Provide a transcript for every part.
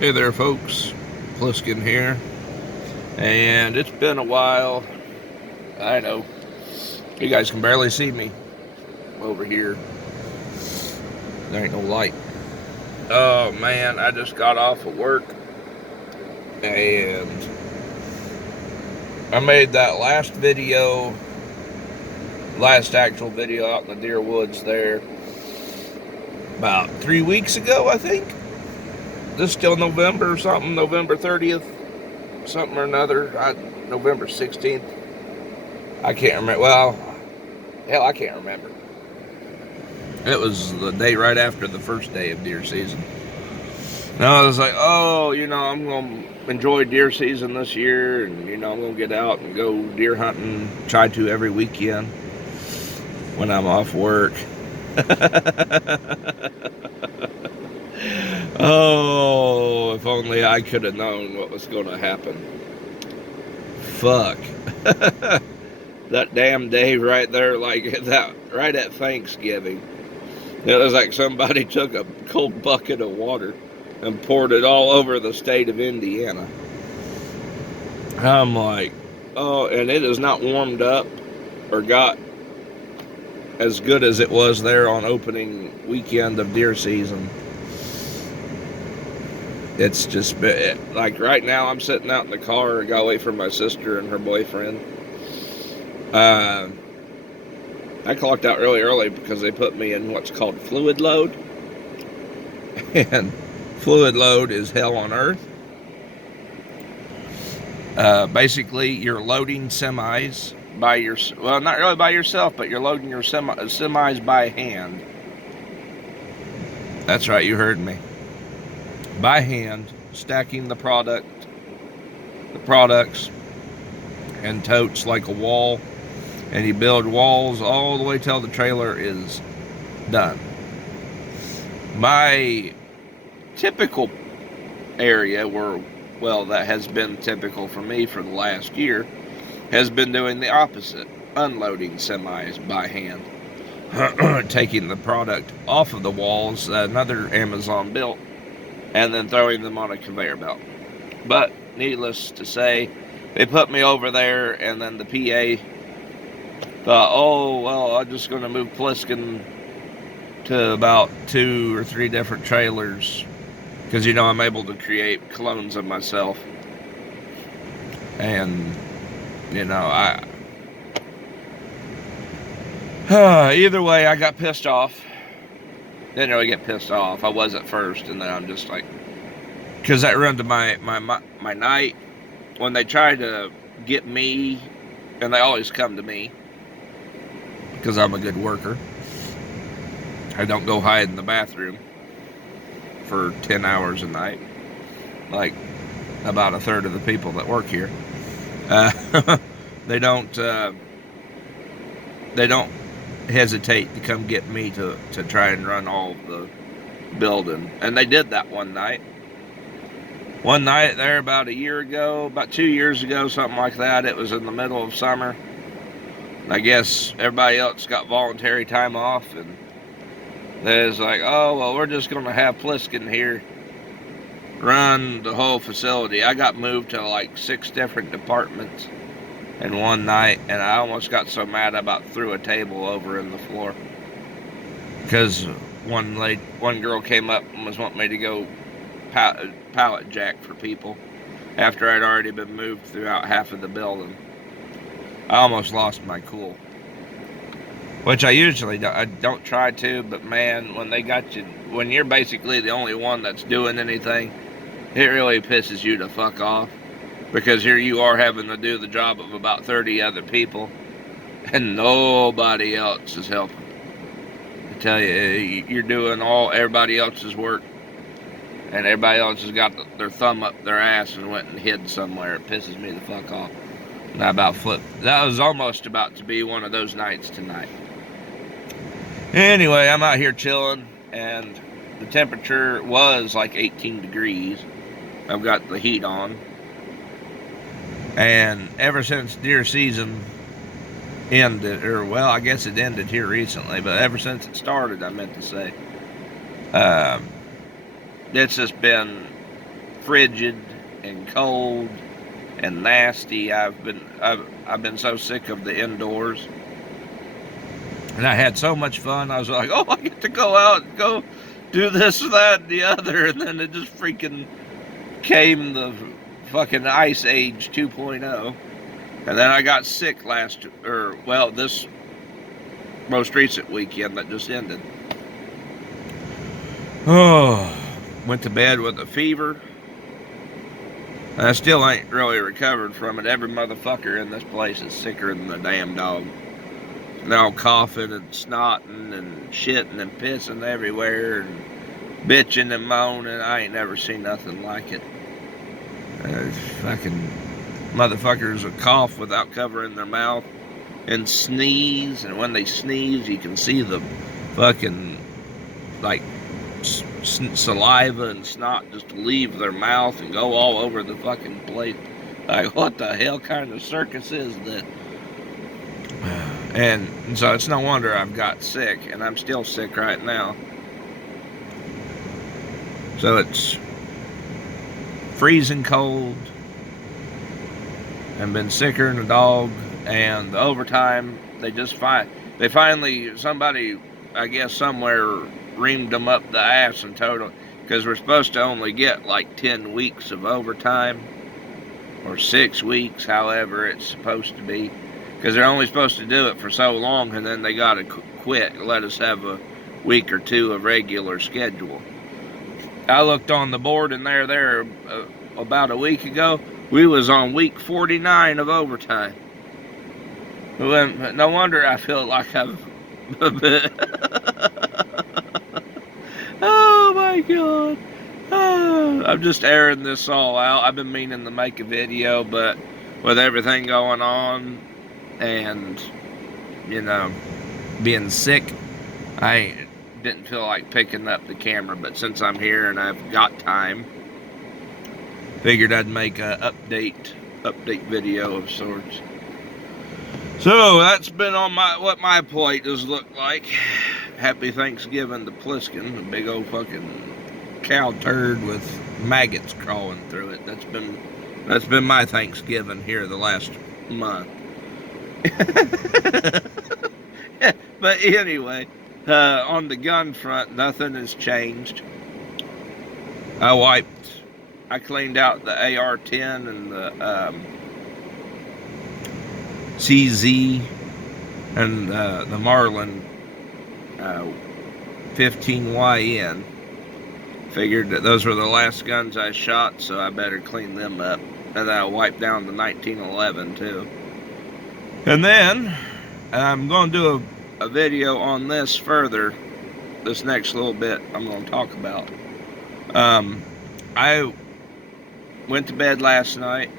Hey there, folks. Pliskin here, and it's been a while. I know you guys can barely see me over here. There ain't no light. Oh man, I just got off of work, and I made that last actual video out in the deer woods there about 3 weeks ago, I think. This is still November or something, November 30th, something or another. November 16th. I can't remember. Well, hell, I can't remember. It was the day right after the first day of deer season. And I was like, oh, I'm going to enjoy deer season this year. And, I'm going to get out and go deer hunting, try to every weekend when I'm off work. Oh, if only I could have known what was going to happen. Fuck. That damn day right there, like that, right at Thanksgiving. It was like somebody took a cold bucket of water and poured it all over the state of Indiana. I'm like, oh, and it has not warmed up or got as good as it was there on opening weekend of deer season. It's just been, like right now I'm sitting out in the car. I got away from my sister and her boyfriend. Uh, I clocked out really early because they put me in what's called fluid load. And fluid load is hell on earth. Basically, you're loading semis well, not really by yourself, but you're loading your semis by hand. That's right, you heard me. By hand, stacking the products and totes like a wall, and you build walls all the way till the trailer is done. My typical area that has been typical for me for the last year has been doing the opposite, unloading semis by hand. Taking the product off of the walls that another Amazon built and then throwing them on a conveyor belt. But needless to say, they put me over there, and then the PA thought, oh, well, I'm just going to move Pliskin to about 2 or 3 different trailers because, I'm able to create clones of myself. And, I either way, I got pissed off. Didn't really get pissed off. I was at first, and then I'm just like, because that ruined my night. When they try to get me, and they always come to me because I'm a good worker. I don't go hide in the bathroom for 10 hours a night, like about a third of the people that work here. They don't hesitate to come get me to try and run all the building. And they did that one night. One night there about 2 years ago, something like that. It was in the middle of summer. I guess everybody else got voluntary time off, and they was like, oh, well, we're just going to have Pliskin here run the whole facility. I got moved to like 6 different departments in one night, and I almost got so mad I about threw a table over in the floor because one girl came up and was wanting me to go pallet jack for people after I'd already been moved throughout half of the building. I almost lost my cool, which I usually don't try to, but man, when you're basically the only one that's doing anything, it really pisses you to fuck off, because here you are having to do the job of about 30 other people, and nobody else is helping. I tell you, you're doing everybody else's work, and everybody else has got their thumb up their ass and went and hid somewhere. It pisses me the fuck off. And I about flipped. That was almost about to be one of those nights tonight. Anyway, I'm out here chilling, and the temperature was like 18 degrees. I've got the heat on. And ever since deer season ended, I guess it ended here recently, but ever since it started, I meant to say, it's just been frigid and cold and nasty. I've been so sick of the indoors. And I had so much fun. I was like, oh, I get to go out and go do this, that, and the other. And then it just freaking came the fucking Ice Age 2.0. And then I got sick this most recent weekend that just ended. Oh, went to bed with a fever. And I still ain't really recovered from it. Every motherfucker in this place is sicker than the damn dog. They're all coughing and snotting and shitting and pissing everywhere and bitching and moaning. I ain't never seen nothing like it. Fucking motherfuckers will cough without covering their mouth and sneeze. And when they sneeze, you can see the fucking, like, saliva and snot just leave their mouth and go all over the fucking place. Like, what the hell kind of circus is that? And so it's no wonder I've got sick, and I'm still sick right now. So it's freezing cold, and been sicker than a dog, and the overtime, somebody, I guess somewhere, reamed them up the ass in total, because we're supposed to only get like 10 weeks of overtime, or 6 weeks, however it's supposed to be. Because they're only supposed to do it for so long, and then they got to quit and let us have a week or two of regular schedule. I looked on the board, and there about a week ago, we was on week 49 of overtime. No wonder I feel like I'm a bit... Oh my God. I'm just airing this all out. I've been meaning to make a video, but with everything going on, and, you know, being sick, I didn't feel like picking up the camera. But since I'm here and I've got time, figured I'd make a update video of sorts. So that's been on what my plate has looked like. Happy Thanksgiving to Pliskin, a big old fucking cow turd with maggots crawling through it. That's been my Thanksgiving here the last month. But anyway, on the gun front, nothing has changed. I cleaned out the AR-10 and the CZ and the Marlin 15YN. Figured that those were the last guns I shot, so I better clean them up. And then I wiped down the 1911 too. And then I'm going to do a video on this further. This next little bit I'm going to talk about. I went to bed last night,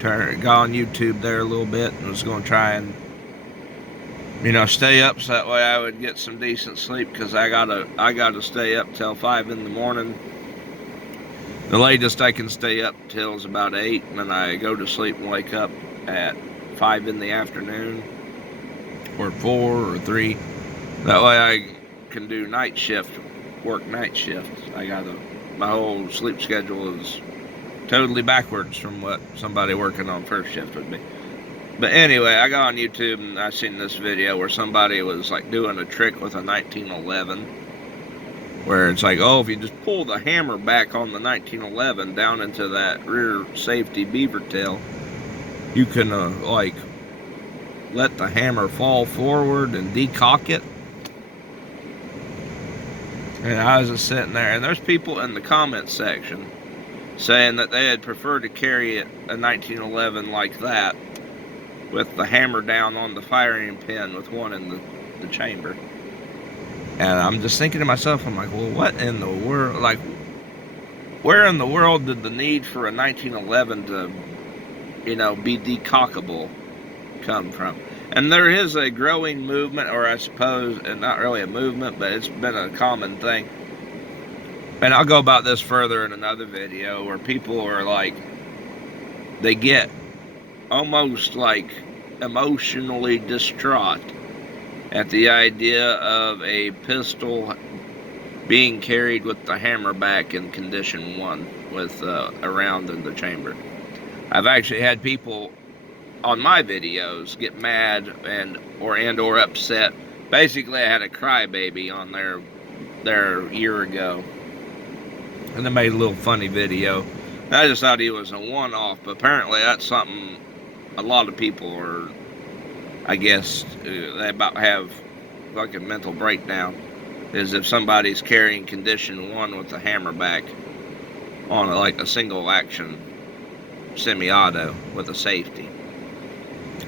got on YouTube there a little bit, and was going to try and, you know, stay up so that way I would get some decent sleep, because I gotta stay up till 5 in the morning. The latest I can stay up till is about 8, and then I go to sleep and wake up at 5 in the afternoon, or 4 or 3. That way I can do work night shift. My whole sleep schedule is totally backwards from what somebody working on first shift would be. But anyway, I got on YouTube and I seen this video where somebody was like doing a trick with a 1911, where it's like, oh, if you just pull the hammer back on the 1911 down into that rear safety beaver tail, you can like let the hammer fall forward and decock it. And I was just sitting there, and there's people in the comment section saying that they'd prefer to carry a 1911 like that, with the hammer down on the firing pin with one in the chamber. And I'm just thinking to myself, I'm like, well, what in the world, like, where in the world did the need for a 1911 to, you know, be decockable come from? And there is a growing movement, or I suppose, and not really a movement, but it's been a common thing. And I'll go about this further in another video, where people are like, they get almost like emotionally distraught at the idea of a pistol being carried with the hammer back in condition 1 with a round in the chamber. I've actually had people on my videos get mad or upset. Basically, I had a crybaby on there a year ago, and I made a little funny video. I just thought he was a one-off, but apparently that's something a lot of people are, I guess, they about have like a mental breakdown, is if somebody's carrying condition 1 with the hammer back on like a single action semi-auto with a safety.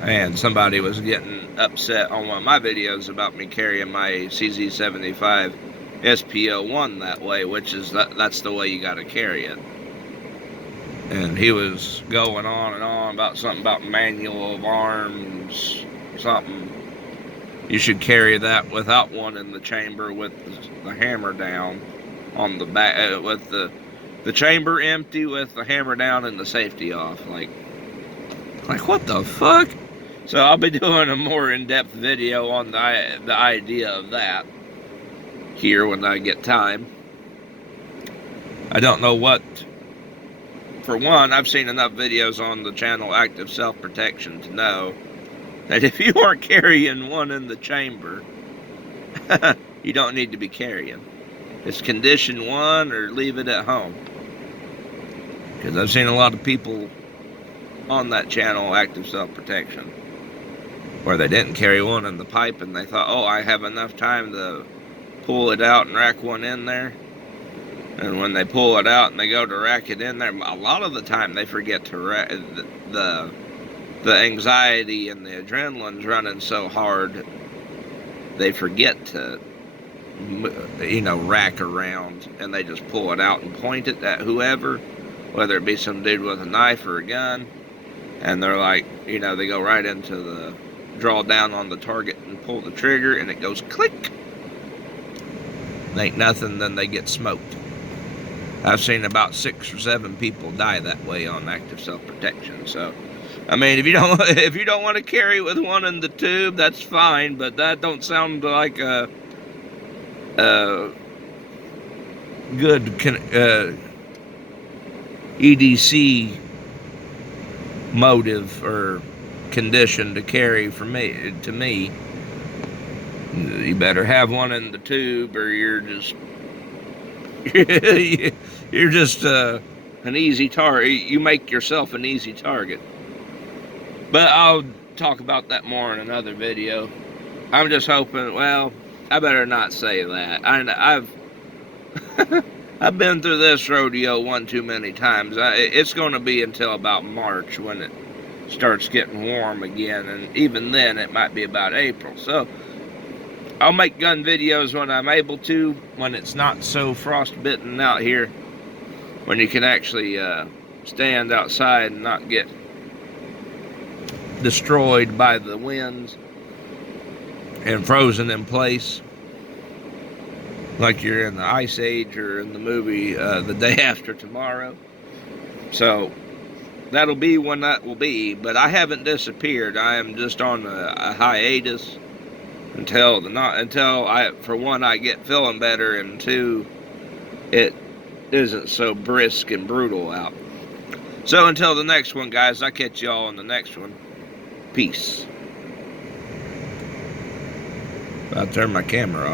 And somebody was getting upset on one of my videos about me carrying my CZ75 SPO1 that way, which is that's the way you got to carry it. And he was going on and on about something about manual of arms, something. You should carry that without one in the chamber with the hammer down on the back, with the chamber empty with the hammer down and the safety off. Like what the fuck? So I'll be doing a more in-depth video on the idea of that here when I get time. I don't know what. For one, I've seen enough videos on the channel Active Self-Protection to know that if you aren't carrying one in the chamber, you don't need to be carrying. It's condition 1 or leave it at home. Because I've seen a lot of people on that channel, Active Self-Protection, where they didn't carry one in the pipe and they thought, oh, I have enough time to pull it out and rack one in there. And when they pull it out and they go to rack it in there, a lot of the time they forget to rack. The anxiety and the adrenaline's running so hard, they forget to, rack around, and they just pull it out and point it at whoever, whether it be some dude with a knife or a gun, and they're like, they go right into the draw down on the target and pull the trigger, and it goes click. Ain't nothing, then they get smoked. I've seen about 6 or 7 people die that way on Active Self-Protection. So, I mean, if you don't want to carry with one in the tube, that's fine. But that don't sound like a good EDC motive or condition to carry to me. You better have one in the tube, or you're just an easy target. You make yourself an easy target. But I'll talk about that more in another video. I'm just hoping, well, I better not say that. I've been through this rodeo one too many times. It's going to be until about March when it starts getting warm again, and even then it might be about April. So I'll make gun videos when I'm able to, when it's not so frostbitten out here, when you can actually stand outside and not get destroyed by the winds and frozen in place like you're in the Ice Age or in the movie The Day After Tomorrow. So that'll be when that will be, but I haven't disappeared. I am just on a hiatus until I, for one, I get feeling better, and 2, it isn't so brisk and brutal out. So until the next one, guys, I'll catch y'all in the next one. Peace. I'll turn my camera off.